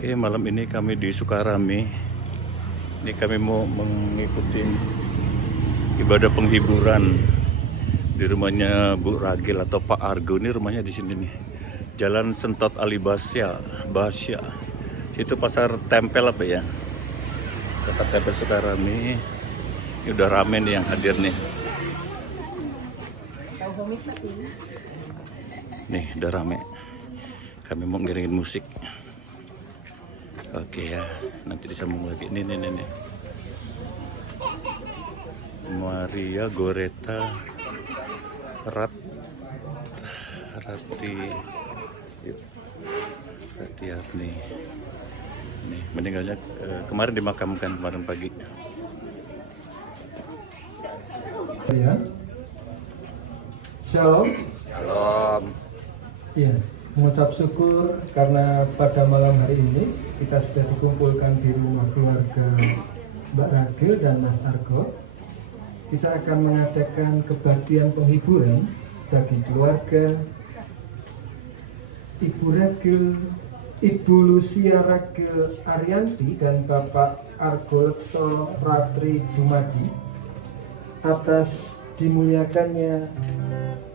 Oke, malam ini kami di Sukarame. Ini kami mau mengikuti ibadah penghiburan di rumahnya Bu Ragil atau Pak Argo. Ini rumahnya di sini nih. Jalan Sentot Alibasya, Basya. Itu pasar tempel apa ya? Pasar tempel Sukarame. Ini udah rame nih yang hadir nih. Nih, udah rame. Kami mau ngiringin musik. Oke ya, nanti disambung lagi. Ini. Maria Goreta Rati Arni. Nih, meninggalnya kemarin dimakamkan kemarin pagi. Ya. Shalom. Shalom. Iya, mengucap syukur karena pada malam hari ini kita sudah dikumpulkan di rumah keluarga Mbak Ragil dan Mas Argo. Kita akan mengadakan kebaktian penghiburan bagi keluarga Ibu Ragil, Ibu Lucia Ragil Arianti dan Bapak Argo Lekso Ratri Dumadi atas dimuliakannya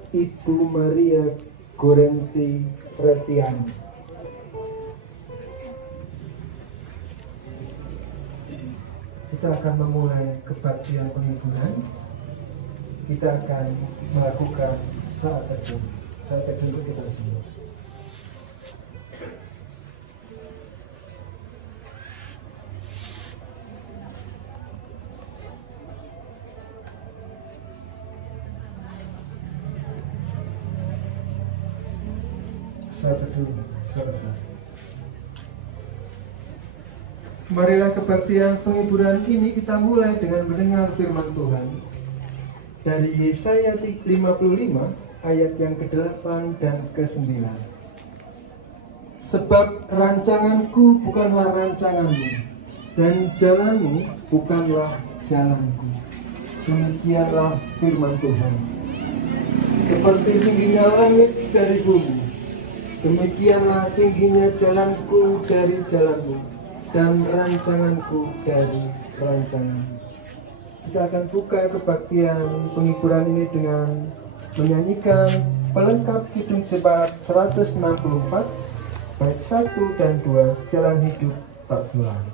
Ibu Maria Gorenti Retiani. Kita akan memulai kebaktian penghiburan. Kita akan melakukan saat teduh. Saat teduh kita semua. Saat teduh selesai. Marilah kebaktian penghiburan ini kita mulai dengan mendengar firman Tuhan dari Yesaya 55 ayat yang ke-8 dan ke-9. Sebab rancanganku bukanlah rancanganmu dan jalanmu bukanlah jalanku. Demikianlah firman Tuhan. Seperti tingginya langit dari bumi, demikianlah tingginya jalanku dari jalanmu dan rancanganku dari rancanganmu. Kita akan buka kebaktian penghiburan ini dengan menyanyikan pelengkap Kidung Jemaat 164 bait 1 dan 2 Jalan Hidup Tak Selalu.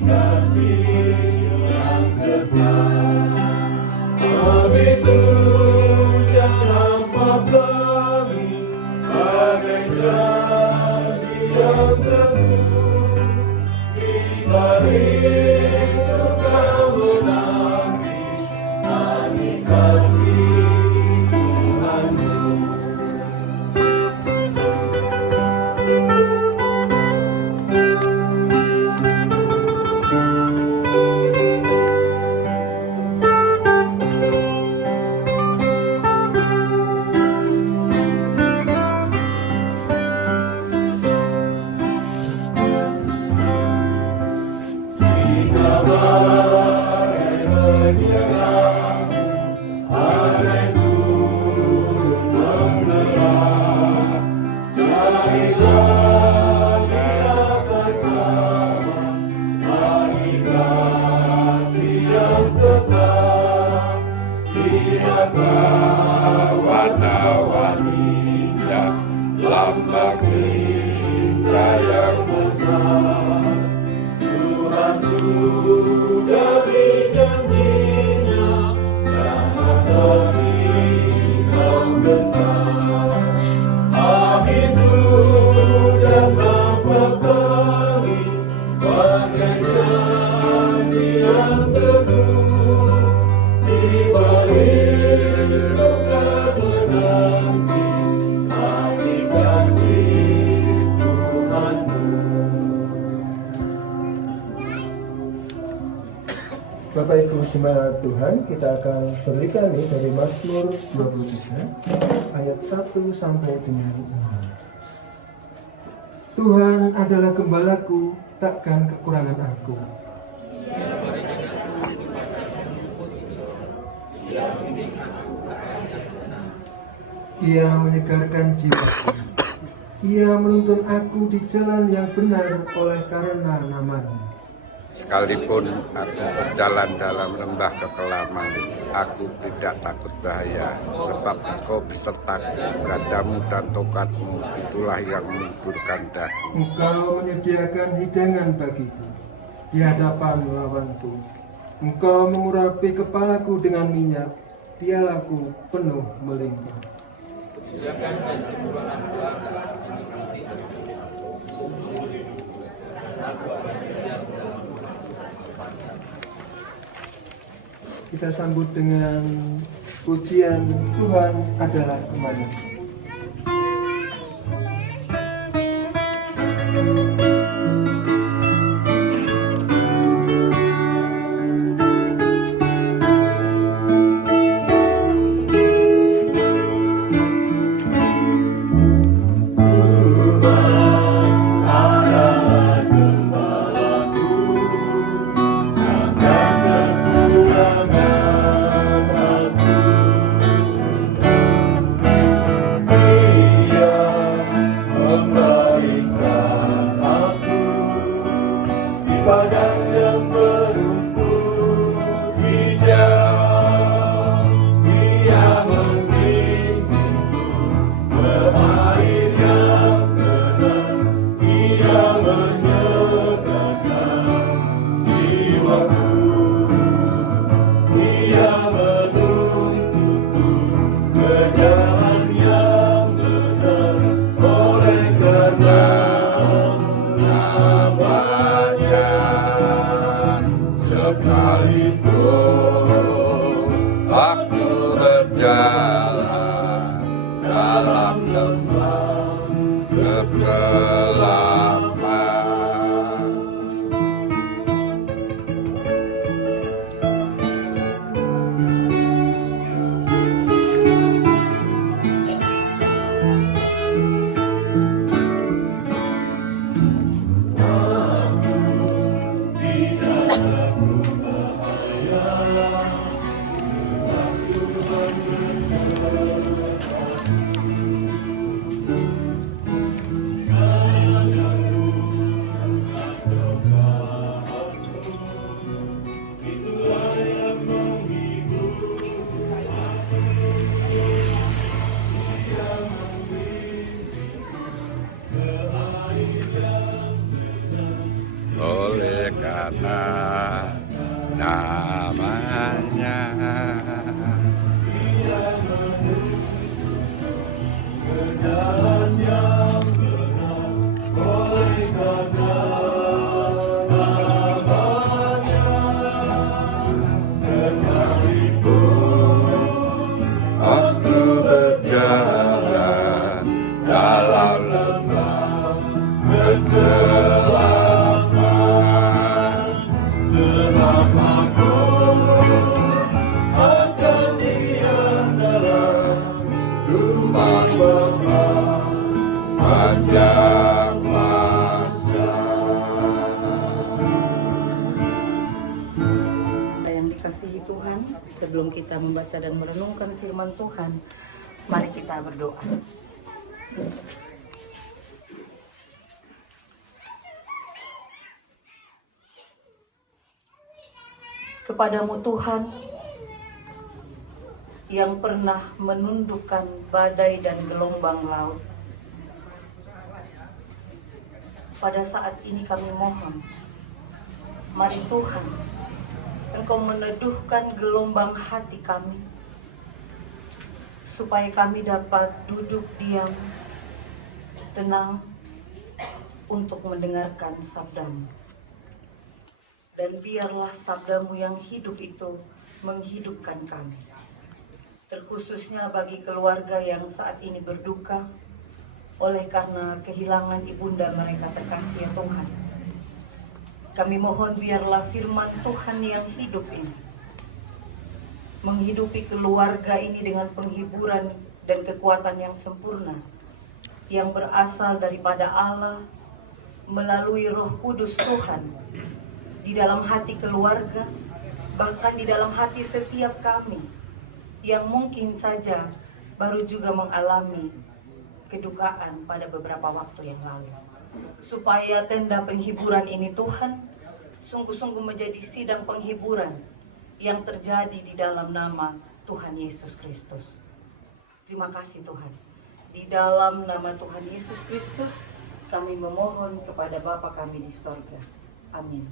Kasih Bapak Ibu jemaat Tuhan, kita akan berikan nih dari Mazmur 23 ayat 1 sampai dengan 6. Tuhan adalah gembalaku, takkan kekurangan aku. Ia menyegarkan jiwaku. Ia menuntun aku di jalan yang benar oleh karena nama-Nya. Sekalipun aku berjalan dalam lembah kekelaman, aku tidak takut bahaya, sebab Engkau besertaku, gadamu dan tongkatmu, itulah yang menghidurkan dahi. Engkau menyediakan hidangan bagiku di hadapan lawanku. Engkau mengurapi kepalaku dengan minyak, pialaku penuh melimpah. Kita sambut dengan pujian Tuhan adalah kemana. Oleh karena nama-Nya, aku berjalan dalam lembah kegelapan, sebab aku akan diam dalam rumah Bapa sepanjang masa. Yang dikasihi Tuhan, sebelum kita membaca dan merenungkan firman Tuhan, mari kita berdoa. Kepadamu Tuhan, yang pernah menundukkan badai dan gelombang laut, pada saat ini kami mohon, mari Tuhan, Engkau meneduhkan gelombang hati kami, supaya kami dapat duduk diam, tenang, untuk mendengarkan sabdamu. Dan biarlah sabdamu yang hidup itu menghidupkan kami. Terkhususnya bagi keluarga yang saat ini berduka, oleh karena kehilangan ibunda mereka terkasih ya Tuhan. Kami mohon biarlah firman Tuhan yang hidup ini menghidupi keluarga ini dengan penghiburan dan kekuatan yang sempurna, yang berasal daripada Allah melalui Roh Kudus Tuhan di dalam hati keluarga, bahkan di dalam hati setiap kami yang mungkin saja baru juga mengalami kedukaan pada beberapa waktu yang lalu. Supaya tenda penghiburan ini Tuhan sungguh-sungguh menjadi sidang penghiburan yang terjadi di dalam nama Tuhan Yesus Kristus. Terima kasih Tuhan. Di dalam nama Tuhan Yesus Kristus kami memohon kepada Bapa kami di sorga. Amin.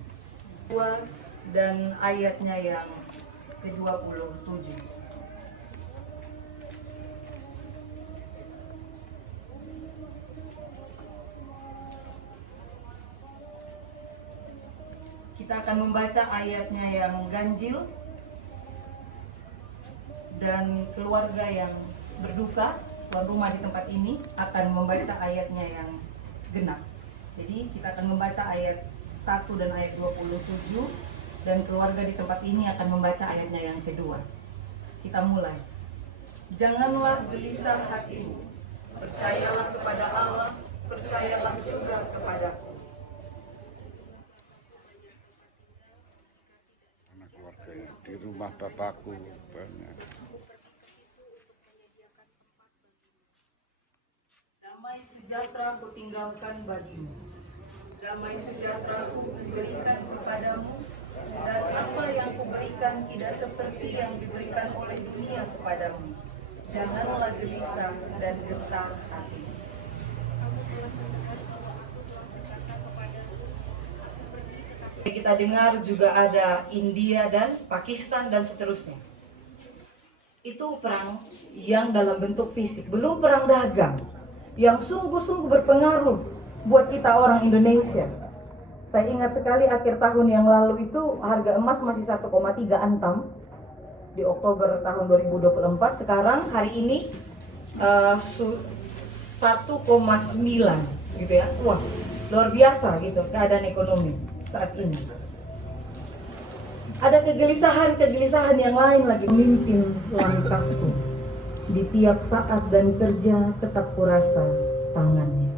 Dan ayatnya yang ke-27. Kita akan membaca ayatnya yang ganjil, dan keluarga yang berduka, tuan rumah di tempat ini akan membaca ayatnya yang genap. Jadi kita akan membaca ayat 1 dan ayat 27, dan keluarga di tempat ini akan membaca ayatnya yang kedua. Kita mulai. Janganlah gelisah hatimu, percayalah kepada Allah, percayalah juga kepadaku. Anak keluarga di rumah Bapakku banyak. Damai sejahtera ku tinggalkan bagimu, damai sejahtera ku berikan kepadamu, dan apa yang kuberikan tidak seperti yang diberikan oleh dunia kepadamu. Janganlah gelisah dan gentar hati. Kita dengar juga ada India dan Pakistan dan seterusnya. Itu perang yang dalam bentuk fisik, belum perang dagang yang sungguh-sungguh berpengaruh buat kita orang Indonesia. Saya ingat sekali akhir tahun yang lalu itu harga emas masih 1,3 antam di Oktober tahun 2024. Sekarang hari ini 1,9 gitu ya. Wah, luar biasa gitu keadaan ekonomi saat ini. Ada kegelisahan yang lain lagi. Memimpin langkahku, di tiap saat dan kerja tetap kurasa tangannya.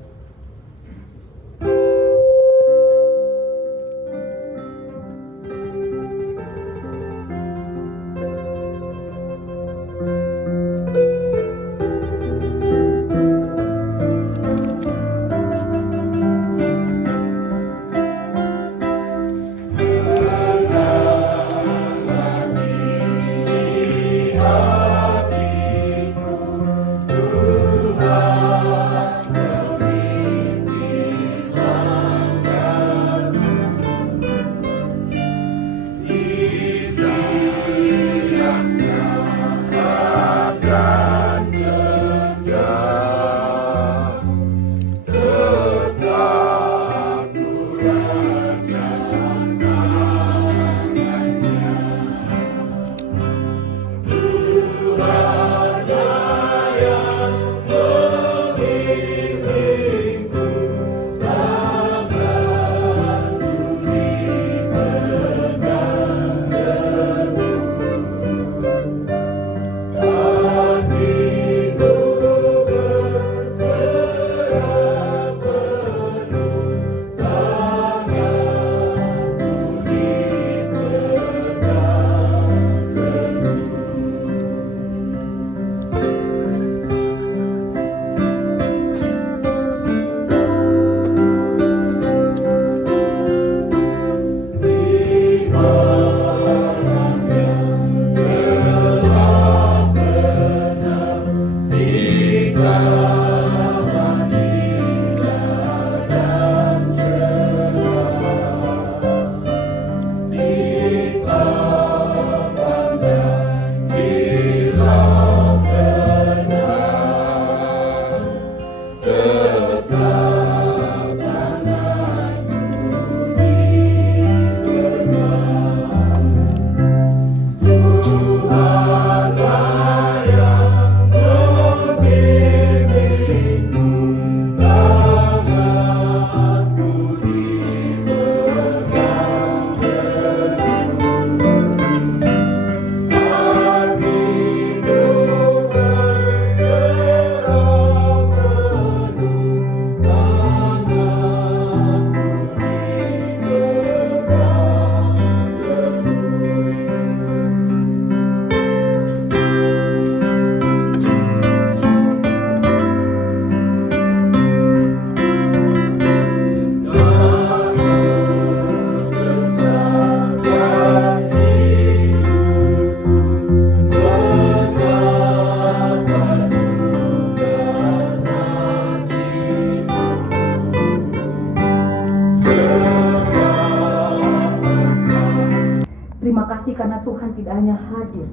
Terima kasih karena Tuhan tidak hanya hadir,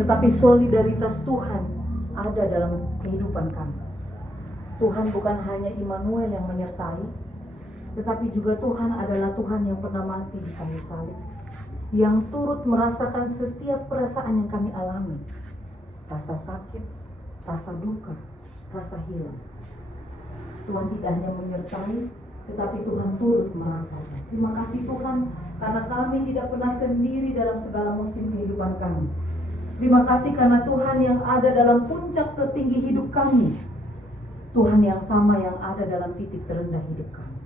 tetapi solidaritas Tuhan ada dalam kehidupan kami. Tuhan bukan hanya Immanuel yang menyertai, tetapi juga Tuhan adalah Tuhan yang pernah mati di kayu salib, yang turut merasakan setiap perasaan yang kami alami. Rasa sakit, rasa duka, rasa hilang. Tuhan tidak hanya menyertai, tetapi Tuhan turut merasakan. Terima kasih Tuhan, karena kami tidak pernah sendiri dalam segala musim kehidupan kami. Terima kasih karena Tuhan yang ada dalam puncak tertinggi hidup kami, Tuhan yang sama yang ada dalam titik terendah hidup kami.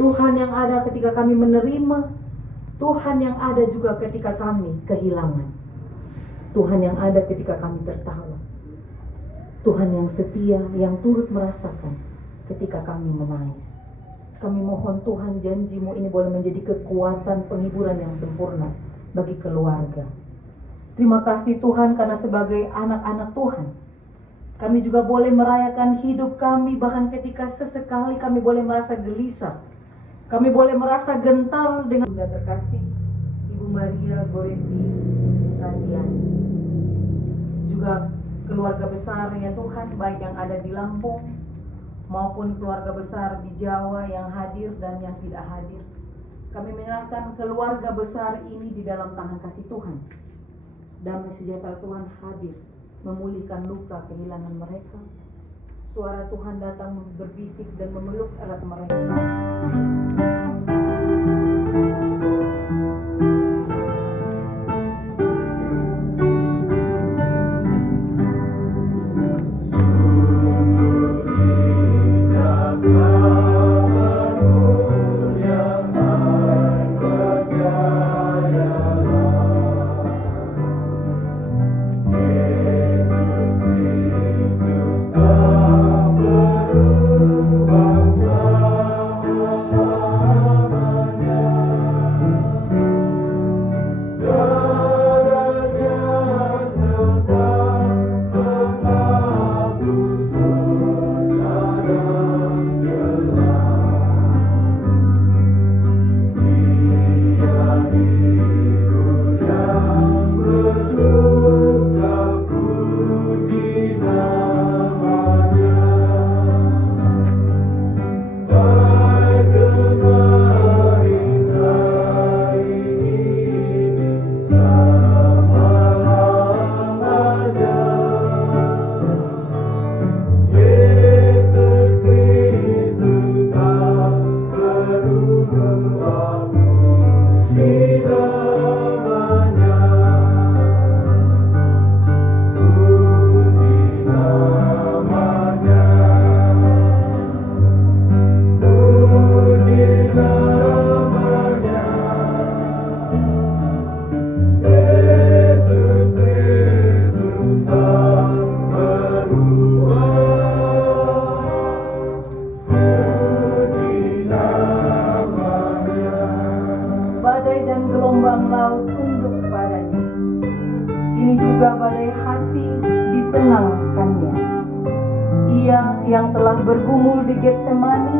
Tuhan yang ada ketika kami menerima, Tuhan yang ada juga ketika kami kehilangan. Tuhan yang ada ketika kami tertawa. Tuhan yang setia, yang turut merasakan ketika kami menangis. Kami mohon Tuhan, janji-Mu ini boleh menjadi kekuatan penghiburan yang sempurna bagi keluarga. Terima kasih Tuhan karena sebagai anak-anak Tuhan, kami juga boleh merayakan hidup kami, bahkan ketika sesekali kami boleh merasa gelisah. Kami boleh merasa gentar dengan Bunda terkasih, Ibu Maria Goretti Randiani. Juga keluarga besar ya Tuhan, baik yang ada di Lampung, maupun keluarga besar di Jawa yang hadir dan yang tidak hadir. Kami menyerahkan keluarga besar ini di dalam tangan kasih Tuhan. Damai sejahtera Tuhan hadir, memulihkan luka kehilangan mereka. Suara Tuhan datang berbisik dan memeluk erat mereka. Badai dan gelombang laut tunduk kepadanya. Kini juga badai hati ditenangkannya. Ia yang telah bergumul di Getsemani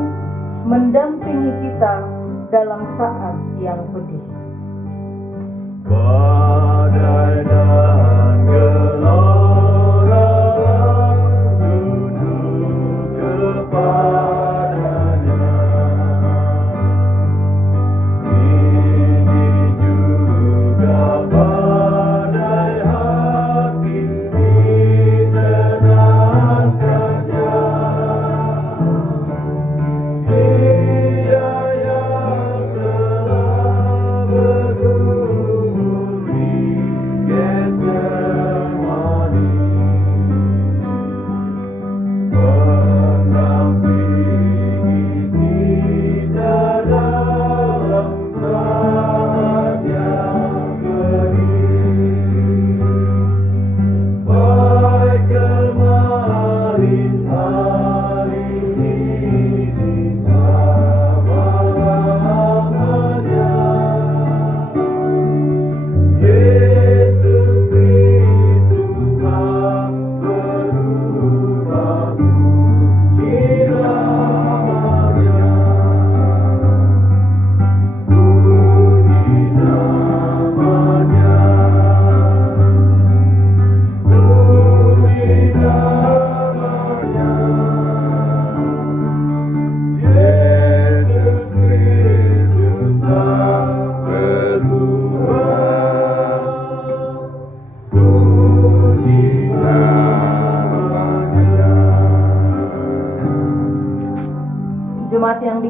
mendampingi kita dalam saat yang pedih. Badai dan gelombang tunduk kepadanya. Ini juga badai hati ditenangkannya. Ia yang telah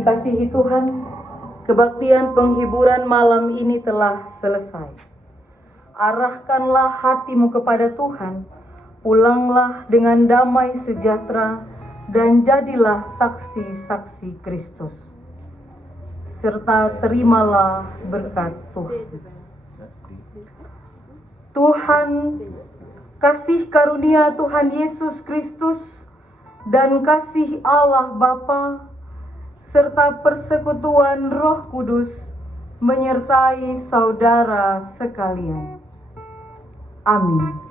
dikasihi Tuhan, kebaktian penghiburan malam ini telah selesai. Arahkanlah hatimu kepada Tuhan, pulanglah dengan damai sejahtera, dan jadilah saksi-saksi Kristus. Serta terimalah berkat Tuhan. Tuhan, kasih karunia Tuhan Yesus Kristus, dan kasih Allah Bapa, serta persekutuan Roh Kudus, menyertai saudara sekalian. Amin.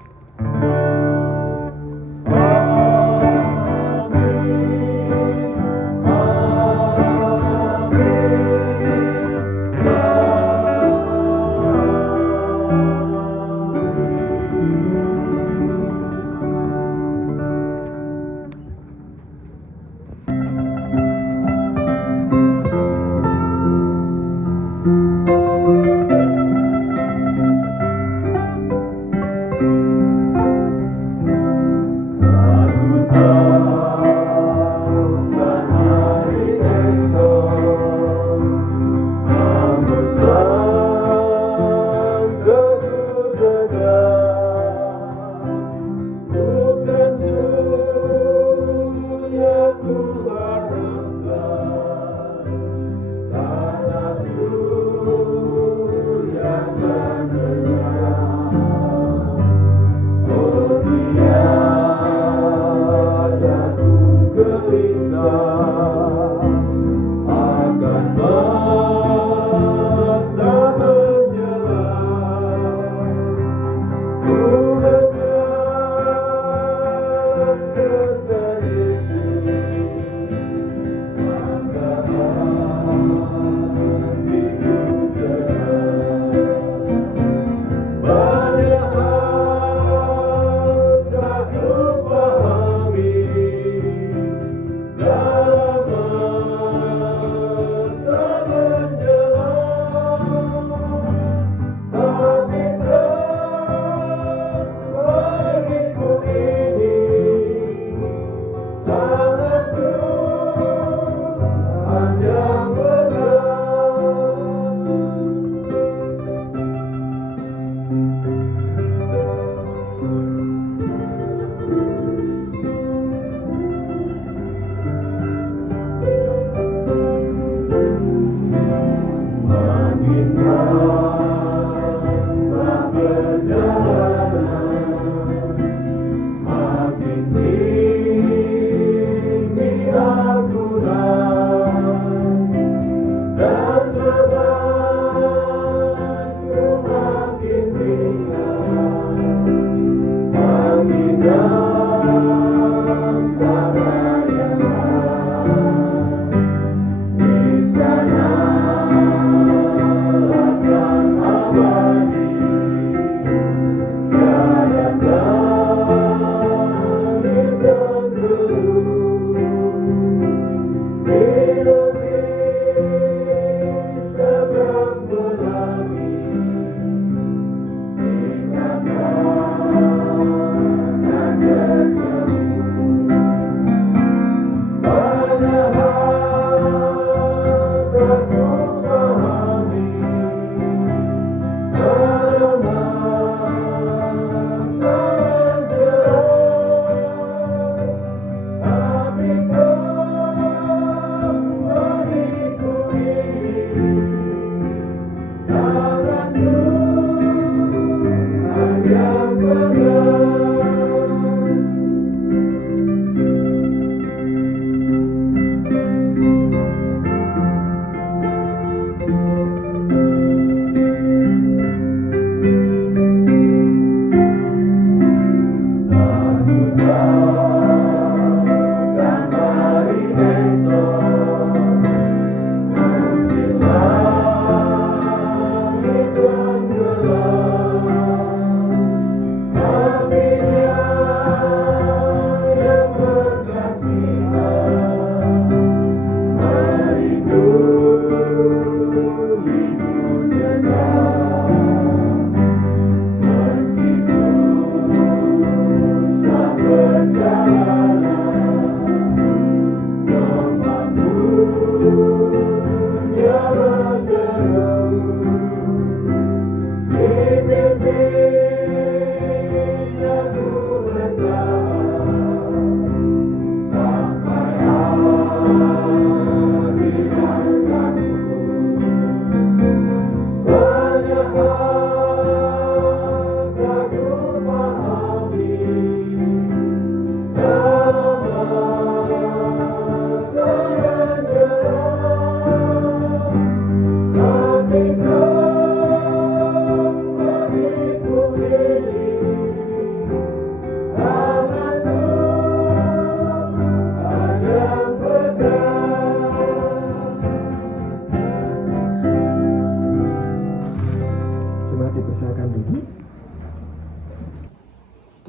semua dipersilakan dulu.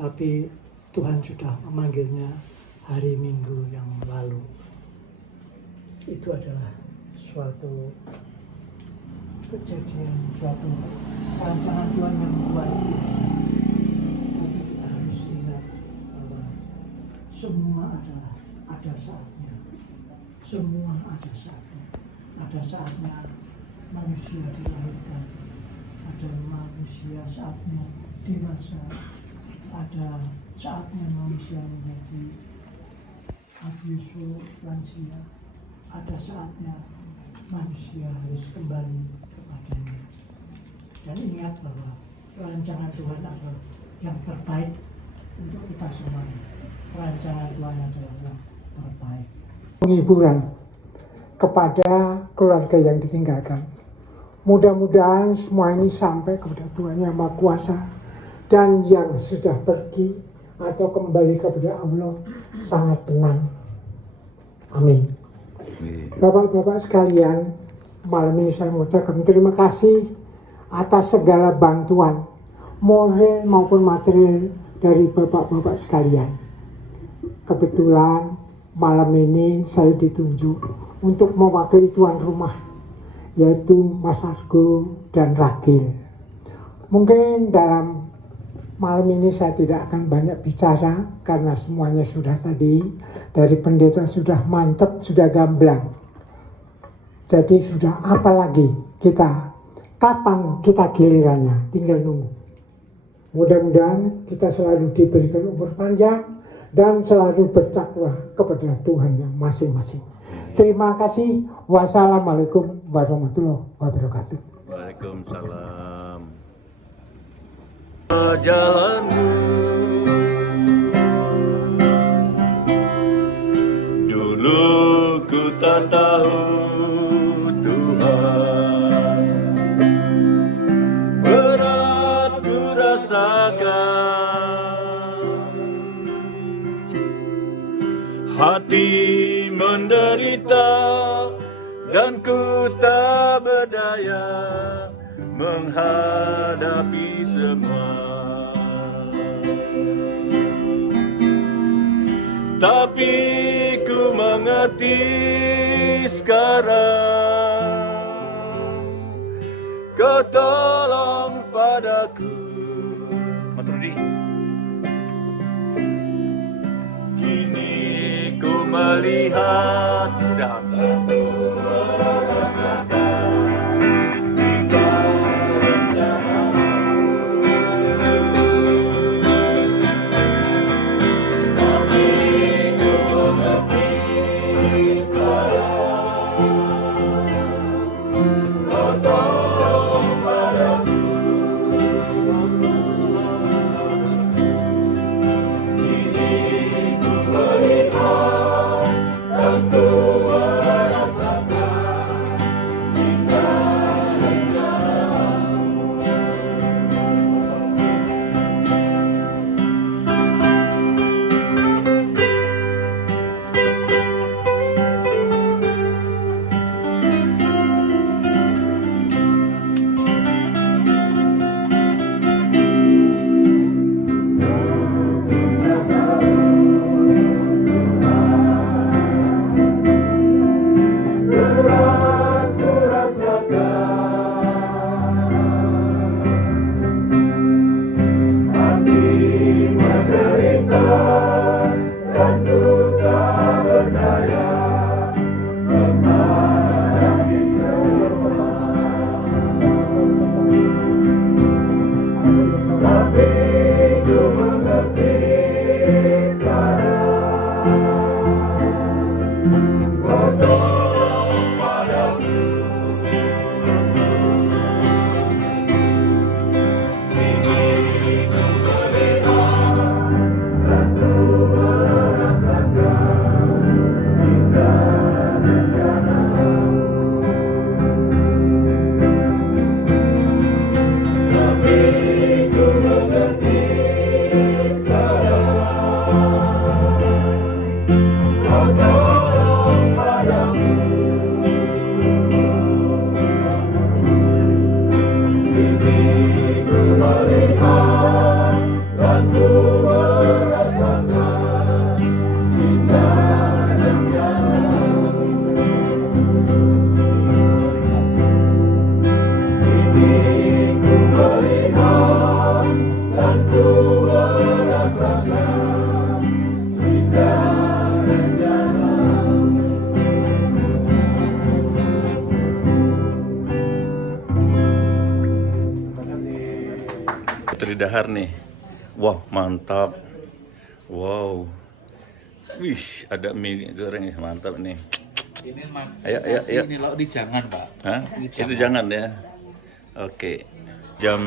Tapi Tuhan sudah memanggilnya hari Minggu yang lalu. Itu adalah suatu kejadian, suatu rancangan Tuhan yang luar biasa. Tapi kita harus ingat bahwa semua adalah ada saatnya. Semua ada saatnya. Ada saatnya manusia dilahirkan. Ada manusia saatnya dewasa. Ada saatnya manusia menjadi abusu lansia. Ada saatnya manusia harus kembali kepadanya. Dan ingat bahwa rancangan Tuhan adalah yang terbaik untuk kita semua. Rancangan Tuhan adalah yang terbaik. Penghiburan kepada keluarga yang ditinggalkan. Mudah-mudahan semua ini sampai kepada Tuhan Yang Maha Kuasa, dan yang sudah pergi atau kembali kepada Allah sangat tenang. Amin. Bapak-bapak sekalian, malam ini saya mengucapkan terima kasih atas segala bantuan moral maupun material dari bapak-bapak sekalian. Kebetulan malam ini saya ditunjuk untuk mewakili tuan rumah, yaitu Mas Argo dan Ragil. Mungkin dalam malam ini saya tidak akan banyak bicara karena semuanya sudah tadi dari pendeta sudah mantap, sudah gamblang. Jadi sudah apa lagi kita, kapan kita gilirannya, tinggal nunggu. Mudah-mudahan kita selalu diberikan umur panjang dan selalu bertakwa kepada Tuhan yang masing-masing. Terima kasih. Wassalamualaikum warahmatullahi wabarakatuh. Waalaikumsalam. Jalanmu dulu ku tak tahu Tuhan, berat ku rasakan, hati menderita dan ku tak berdaya menghadapi semua. Tapi ku mengerti sekarang, Kau tolong padaku. Mas Rudi. Kini ku melihat dan ku merasakan aku Putri Dahar nih. Wah, mantap. Wow. Wih, ada mie goreng mantap nih. Ini Ayo, ayo, ayo. Ini lo di jangan, Pak. Hah? Ini Itu jangan ya. Oke. Jam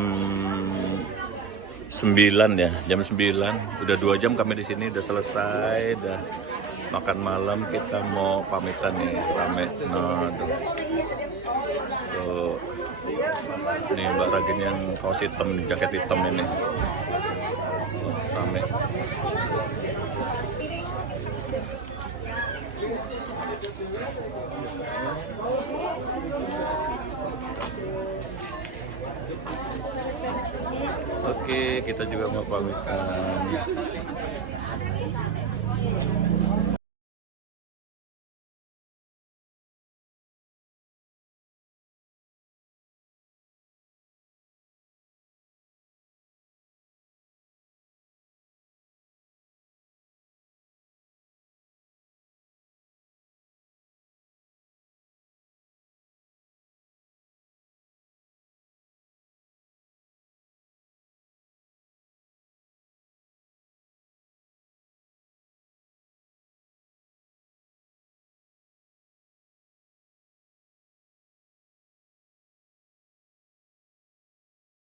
9 ya. Jam 9. Udah 2 jam kami di sini udah selesai, udah makan malam, kita mau pamitan nih, pamit. Nah, tuh. Nih Mbak Ragin yang kaos hitam, jaket hitam ini. Oh, rame. Oke, kita juga mau pamitan.